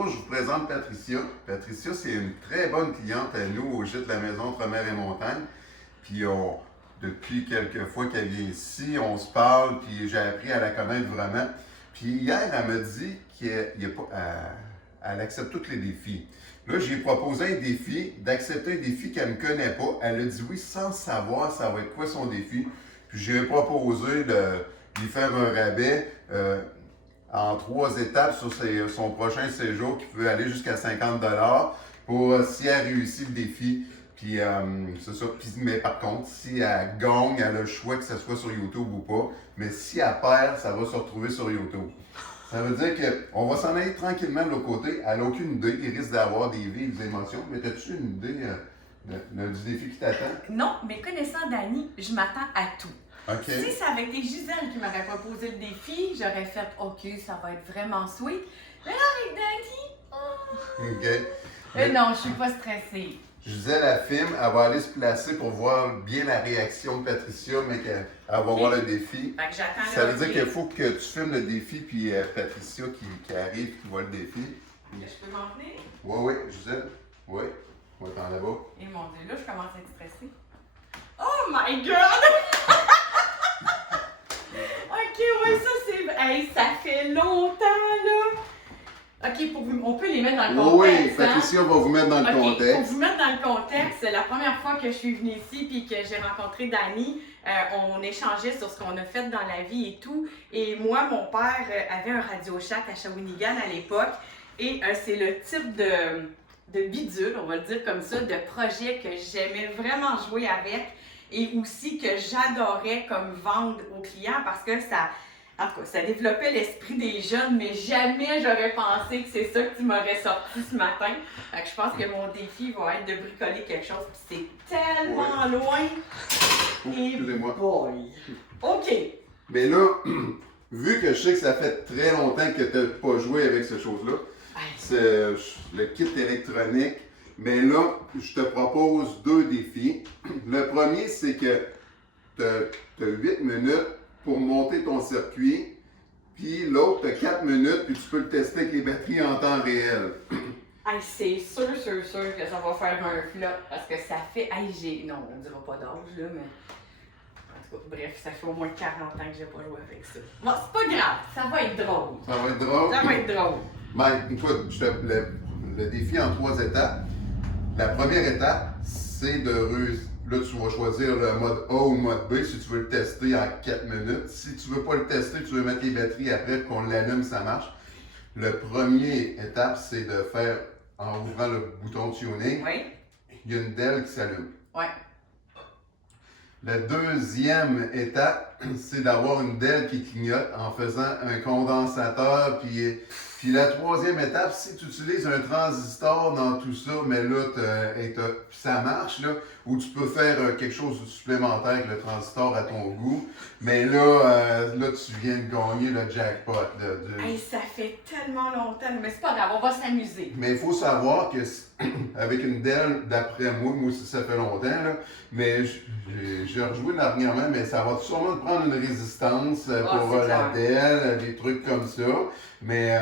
Bonjour, je vous présente Patricia. Patricia, c'est une très bonne cliente à nous au gîte de la maison Entre-Mer et Montagne. Puis depuis quelques fois qu'elle vient ici, on se parle, puis j'ai appris à la connaître vraiment. Puis hier, elle m'a dit qu'elle accepte tous les défis. Là, j'ai proposé un défi, d'accepter un défi qu'elle ne connaît pas. Elle a dit oui sans savoir ça va être quoi son défi. Puis j'ai proposé de lui faire un rabais en 3 étapes sur son prochain séjour qui peut aller jusqu'à 50 $ pour si elle réussit le défi. Puis c'est ça. Puis, mais par contre, si elle gagne, elle a le choix que ce soit sur YouTube ou pas. Mais si elle perd, ça va se retrouver sur YouTube. Ça veut dire qu'on va s'en aller tranquillement de l'autre côté. Elle n'a aucune idée. Il risque d'avoir des vives émotions. Mais as-tu une idée du défi qui t'attend? Non, mais connaissant Dani, je m'attends à tout. Okay. Si ça avait été Gisèle qui m'aurait proposé le défi, j'aurais fait « OK, ça va être vraiment sweet ». Mais là, avec Dani, OK. non, je suis pas stressée. Gisèle, la filme, elle va aller se placer pour voir bien la réaction de Patricia, mais qu'elle va voir le défi. Fait que j'attends ça veut dire qu'il faut que tu filmes le défi, puis Patricia qui arrive, qui voit le défi. Je peux m'en venir? Oui, Gisèle. Oui. On va t'en là-bas. Et mon Dieu, là, je commence à être stressée. Oh my God! OK, ouais, ça c'est... Hey, ça fait longtemps, là! OK, on peut les mettre dans le contexte. Oui, Patricia va vous mettre dans le contexte. Pour vous mettre dans le contexte, c'est la première fois que je suis venue ici puis que j'ai rencontré Dani. On échangeait sur ce qu'on a fait dans la vie et tout. Et moi, mon père avait un Radio Shack à Shawinigan à l'époque. Et c'est le type de bidule, on va le dire comme ça, de projet que j'aimais vraiment jouer avec. Et aussi que j'adorais comme vendre aux clients parce que ça... En tout cas, ça développait l'esprit des jeunes, mais jamais j'aurais pensé que c'est ça que tu m'aurais sorti ce matin. Fait que je pense que mon défi va être de bricoler quelque chose, puis c'est tellement loin. Excusez-moi. Boy. OK. Mais là, vu que je sais que ça fait très longtemps que tu n'as pas joué avec cette chose-là, c'est le kit électronique, mais là, je te propose 2 défis. Le premier, c'est que tu as 8 minutes pour monter ton circuit, puis l'autre, tu as 4 minutes, puis tu peux le tester avec les batteries en temps réel. C'est sûr que ça va faire un flop, parce que ça fait... non, on ne dira pas d'âge, là, mais... En tout cas, bref, ça fait au moins 40 ans que j'ai pas joué avec ça. Bon, c'est pas grave, ça va être drôle. Ça va être drôle? Ça va être drôle. Ben, écoute, le défi en 3 étapes. La première étape, c'est de réussir. Là, tu vas choisir le mode A ou le mode B si tu veux le tester en 4 minutes. Si tu ne veux pas le tester, tu veux mettre les batteries après et qu'on l'allume, ça marche. Le premier étape, c'est de faire, en ouvrant le bouton tuning, il y a une DEL qui s'allume. Oui. La deuxième étape, c'est d'avoir une DEL qui clignote en faisant un condensateur. Puis la troisième étape, si tu utilises un transistor dans tout ça, mais là, ça marche, là, ou tu peux faire quelque chose de supplémentaire avec le transistor à ton goût. Mais là, tu viens de gagner le jackpot. Ça fait tellement longtemps, mais c'est pas grave, on va s'amuser. Mais il faut savoir que avec une DEL, d'après moi aussi ça fait longtemps, là, mais j'ai rejoué dernièrement, mais ça va sûrement te prendre une résistance pour la DEL, des trucs comme ça. Mais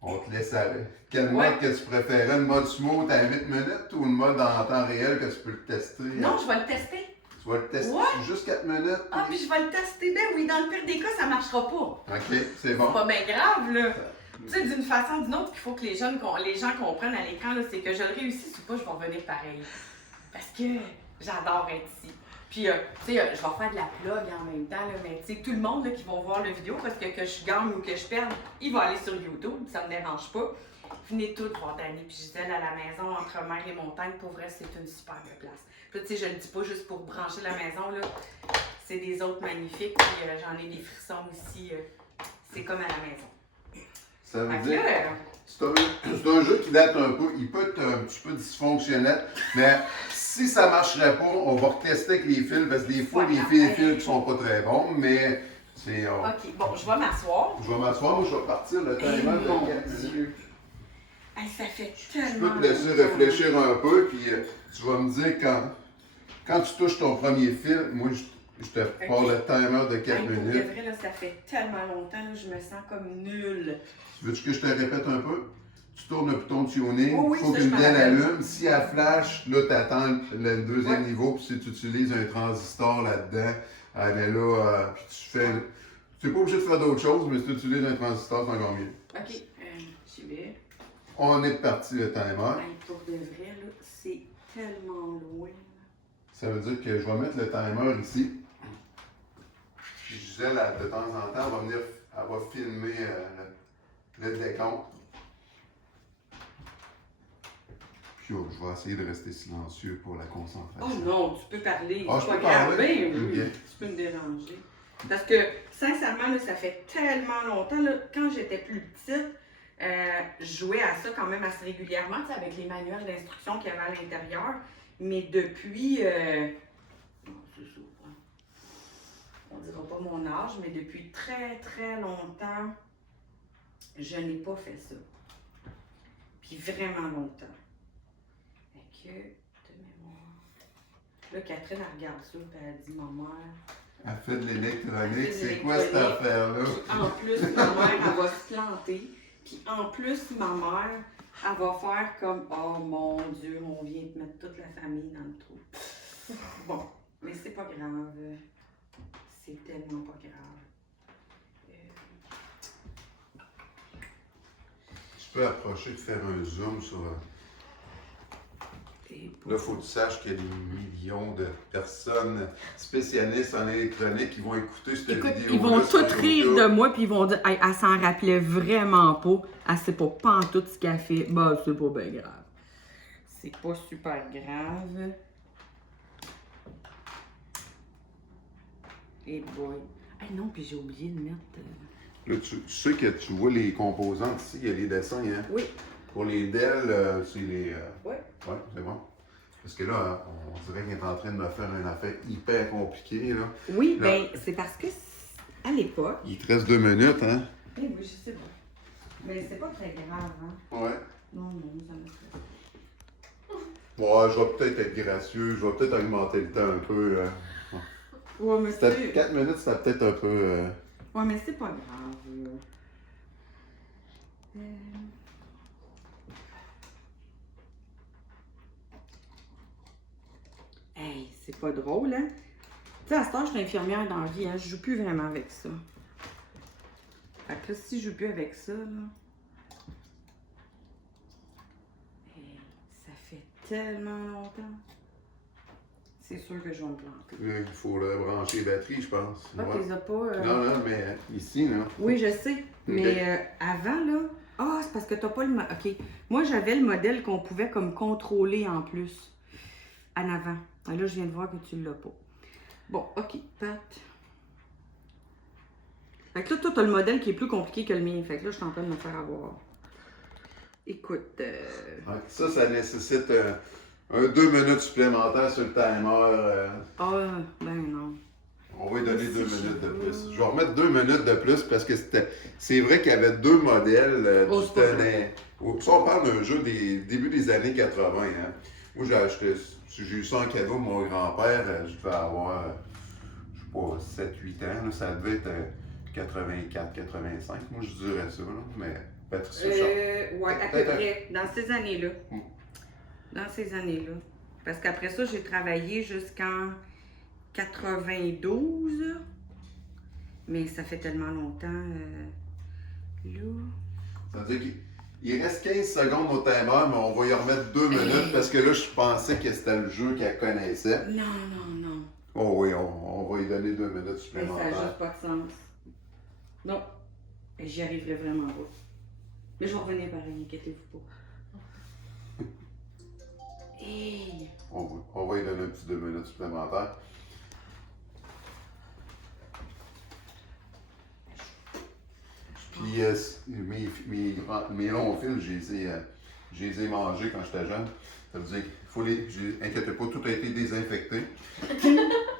on te laisse aller. Quel mode que tu préférais, le mode smooth à 8 minutes ou le mode en temps réel que tu peux le tester? Non, je vais le tester. Tu vas le tester juste 4 minutes? Puis je vais le tester. Ben oui, dans le pire des cas, ça marchera pas. OK, c'est bon. C'est pas bien grave, là. Tu sais, d'une façon ou d'une autre, qu'il faut que les gens comprennent à l'écran, c'est que je le réussisse ou pas, je vais revenir pareil. Parce que j'adore être ici. Puis, tu sais, je vais faire de la plug en même temps, là, mais tu sais, tout le monde là, qui va voir la vidéo, parce que je gagne ou que je perde, il va aller sur YouTube, ça me dérange pas. Venez toutes voir Dani puis Gisèle à la maison, Entre-Mer et Montagne. Pour vrai, c'est une super belle place. Puis, tu sais, je le dis pas juste pour brancher la maison, là. C'est des autres magnifiques, puis j'en ai des frissons aussi. C'est comme à la maison. Ça veut dire... C'est un jeu qui date un peu, il peut être un petit peu dysfonctionnel, mais si ça ne marcherait pas, on va retester avec les fils, parce que des fois, les fils qui sont pas très bons, mais c'est... OK, bon, je vais m'asseoir. Je vais m'asseoir, moi je vais partir le timer de 4 minutes. Ça fait tellement... Je peux te laisser réfléchir un peu, puis tu vas me dire quand tu touches ton premier fil, moi je te pars le timer de 4 minutes. Pour vrai, là, ça fait tellement longtemps, là, je me sens comme nulle. Veux-tu que je te répète un peu? tu tournes le bouton de tuning, Oh oui, il faut ça, qu'une je me belle rappelle. allume. Si elle flash, là, tu attends le deuxième Ouais. niveau, puis si tu utilises un transistor là-dedans, ben là, puis tu fais. Tu n'es pas obligé de faire d'autres choses, mais si tu utilises un transistor, c'est encore mieux. OK, j'y vais. On est parti le timer. Hey, pour de vrai, là, c'est tellement loin. Ça veut dire que je vais mettre le timer ici. Puis Gisèle, de temps en temps, elle va filmer le décompte. Puis je vais essayer de rester silencieux pour la concentration. Oh non, tu peux parler. Ah, C'est je pas peux grave. parler? Ben oui, Ok. tu peux me déranger. Parce que, sincèrement, là, ça fait tellement longtemps. Là, quand j'étais plus petite, je jouais à ça quand même assez régulièrement, tu sais, avec les manuels d'instruction qu'il y avait à l'intérieur. Mais depuis, non, c'est ça, hein. On ne dira pas mon âge, mais depuis très, très longtemps, je n'ai pas fait ça. Puis vraiment longtemps. Fait que, de mémoire. Là, Catherine, elle regarde ça, puis elle dit, ma mère. Elle fait de Elle fait l'électronique. de C'est quoi cette l'électronique. affaire-là? Puis en plus, ma mère, elle va se planter. Puis en plus, ma mère, elle va faire comme, oh mon Dieu, on vient de mettre toute la famille dans le trou. Bon, mais c'est pas grave. C'est tellement pas grave. Je peux approcher de faire un zoom sur. Là, il faut que tu saches qu'il y a des millions de personnes spécialistes en électronique qui vont écouter cette Écoute, vidéo. ils vont tous rire de moi, puis ils vont dire, hey, elle s'en rappelait vraiment pas. Elle sait pas pantoute ce qu'elle fait. Bah, c'est pas bien grave. C'est pas super grave. Et boy. Hey, non, puis j'ai oublié de mettre. Là, tu sais que tu vois les composantes ici, il y a les dessins, hein? Oui. Pour les Dell, c'est les. Oui. Ouais, c'est bon. Parce que là, on dirait qu'il est en train de me faire une affaire hyper compliquée, là. Oui, Là. ben c'est parce que à l'époque. Il te reste 2 minutes, hein? Eh oui, je sais pas. Mais c'est pas très grave, hein? Ouais. Non, ça me fait. Bon, je vais peut-être être gracieux, je vais peut-être augmenter le temps un peu. Ouais, mais c'est. 4 minutes, c'était peut-être un peu. Ouais, mais c'est pas grave. Hey, c'est pas drôle, hein? Tu sais, à ce temps, je suis infirmière dans la vie, hein? Je joue plus vraiment avec ça. Fait que là, si je joue plus avec ça, là. Hey, ça fait tellement longtemps. C'est sûr que je vais me planter. Il faut le brancher les batteries, je pense. Ah, Ouais. tu les as pas. Non, non, mais ici, là. Oui, je sais. Mais avant, là. Ah, c'est parce que t'as pas le. OK. Moi, j'avais le modèle qu'on pouvait comme contrôler en plus. En avant. Ah, là, je viens de voir que tu l'as pas. Bon, OK, Pat. Fait que là, toi, t'as le modèle qui est plus compliqué que le mien. Fait que là, je suis en train de me faire avoir. Écoute. Ouais, ça nécessite un 2 minutes supplémentaires sur le timer. Ah, ben non. On va lui donner Si 2 je minutes de veux. plus. Je vais remettre 2 minutes de plus parce que c'est vrai qu'il y avait 2 modèles Oh, du c'est pas tenais. Ça, on parle d'un jeu des début des années 80. Hein. Moi, j'ai eu ça en cadeau de mon grand-père. Je devais avoir, je sais pas, 7-8 ans. Là, ça devait être 84, 85. Moi, je dirais ça. Là, mais Patricia Ouais, à peu près. Dans ces années-là. Dans ces années-là. Parce qu'après ça, j'ai travaillé jusqu'en 92. Mais ça fait tellement longtemps. Là. Ça veut dire qu'il reste 15 secondes au timer, mais on va y remettre 2 minutes parce que là, je pensais que c'était le jeu qu'elle connaissait. Non, non, non. Oh oui, on va y donner 2 minutes Mais ça n'a supplémentaires. juste pas de sens. Non. J'y arriverai vraiment pas. Mais je vais revenir pareil, inquiétez-vous pas. Hey! On va y donner un petit 2 minutes supplémentaires. Puis mes longs fils, je les ai mangés quand j'étais jeune. Ça veut dire inquiétez pas, tout a été désinfecté.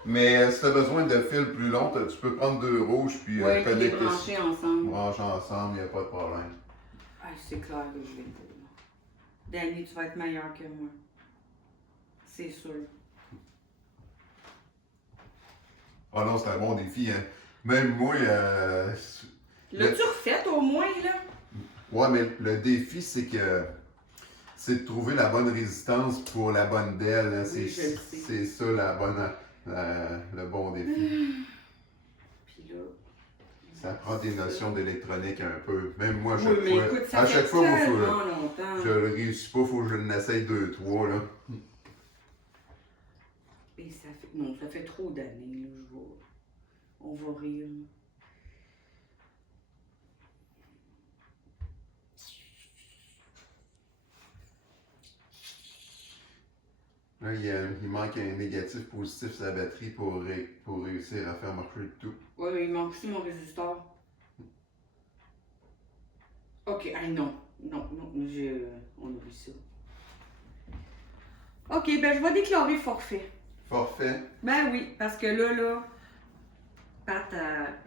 Mais si tu as besoin de fils plus longs, tu peux prendre 2 rouges puis Ouais, puis les connecter. brancher ensemble. Brancher ensemble, il n'y a pas de problème. Ah, c'est clair que je vais pas. Danny, tu vas être meilleur que moi. C'est sûr. Ah non, c'est un bon défi, hein. Même moi, L'as-tu refait au moins, là? Ouais, mais le défi, c'est de trouver la bonne résistance pour la bonne dalle. Hein. Oui, je le sais. C'est ça le bon défi. Puis là... Ça prend des notions d'électronique un peu. Même moi, Oui, mais écoute, ça à fait chaque fois, tellement longtemps. je le réussis pas, il faut que je l'essaye 2-3. Là. Et ça fait... Non, ça fait trop d'années, là, on va rire. Là, il manque un négatif positif sur la batterie pour réussir à faire marcher le tout. Oui, mais il manque aussi mon résisteur. Ok, non, on oublie ça. Ok, ben je vais déclarer forfait. Forfait. Ben oui, parce que là, Pat,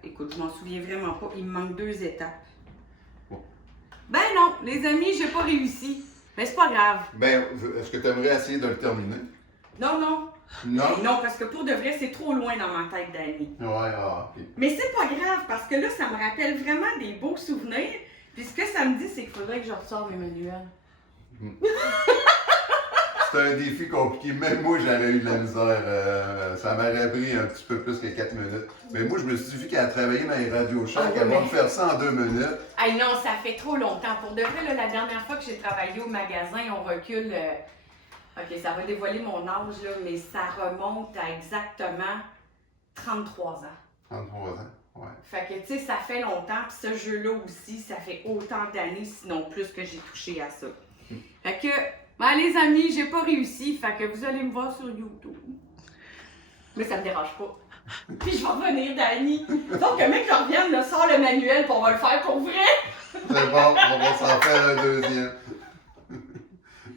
écoute, je m'en souviens vraiment pas, il me manque 2 étapes. Bon. Ben non, les amis, j'ai pas réussi. Mais c'est pas grave. Ben, est-ce que tu aimerais essayer de le terminer? Non. Non? Non, parce que pour de vrai, c'est trop loin dans ma tête, Dani. Ouais, ok. Mais c'est pas grave, parce que là, ça me rappelle vraiment des beaux souvenirs. Puis ce que ça me dit, c'est qu'il faudrait que je ressorte mes manuels. C'est un défi compliqué. Même moi, j'aurais eu de la misère. Ça m'aurait pris un petit peu plus que 4 minutes. Mais moi, je me suis dit, vu qu'elle a travaillé dans les Radio Shack, elle va me faire ça en 2 minutes. Hey non, ça fait trop longtemps. Pour de vrai, là, la dernière fois que j'ai travaillé au magasin, on recule... OK, ça va dévoiler mon âge, là, mais ça remonte à exactement 33 ans. 33 ans, ouais. Fait que, tu sais, ça fait longtemps. Puis ce jeu-là aussi, ça fait autant d'années, sinon plus, que j'ai touché à ça. Fait que... Ben les amis, j'ai pas réussi, fait que vous allez me voir sur YouTube. Mais ça me dérange pas. Puis je vais revenir, Dani. Donc, le mec, je revienne, là, sort le manuel, puis on va le faire pour vrai. C'est bon, on va s'en faire un deuxième.